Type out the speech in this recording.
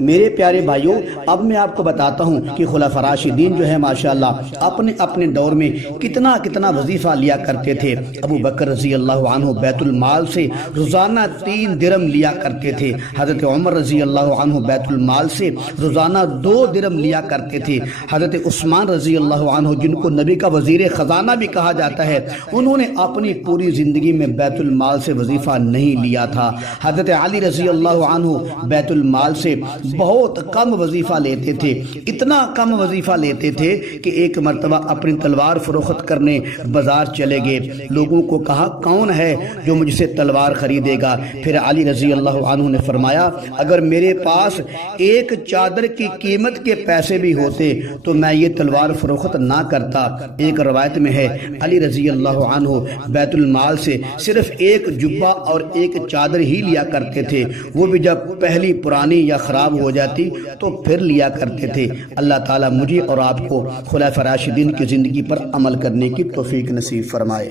میرے پیارے بھائیوں، اب میں آپ کو بتاتا ہوں کہ خلفاء راشدین جو ہے ماشاءاللہ اپنے اپنے دور میں کتنا وظیفہ لیا کرتے تھے۔ ابو بکر رضی اللہ عنہ بیت المال سے روزانہ 3 درم لیا کرتے تھے۔ حضرت عمر رضی اللہ عنہ بیت المال سے روزانہ 2 درم لیا کرتے تھے۔ حضرت عثمان رضی اللہ عنہ، جن کو نبی کا وزیر خزانہ بھی کہا جاتا ہے، انہوں نے اپنی پوری زندگی میں بیت المال سے وظیفہ نہیں لیا تھا۔ حضرت علی رضی اللہ عنہ بیت المال سے بہت کم وظیفہ لیتے تھے، اتنا کم وظیفہ لیتے تھے کہ ایک مرتبہ اپنی تلوار فروخت کرنے بازار چلے گئے۔ لوگوں کو کہا کون ہے جو مجھ سے تلوار خریدے گا؟ پھر علی رضی اللہ عنہ نے فرمایا اگر میرے پاس ایک چادر کی قیمت کے پیسے بھی ہوتے تو میں یہ تلوار فروخت نہ کرتا۔ ایک روایت میں ہے علی رضی اللہ عنہ بیت المال سے صرف ایک جبہ اور ایک چادر ہی لیا کرتے تھے، وہ بھی جب پہلی پرانی یا خراب ہو جاتی تو پھر لیا کرتے تھے۔ اللہ تعالیٰ مجھے اور آپ کو خلفاء راشدین کی زندگی پر عمل کرنے کی توفیق نصیب فرمائے۔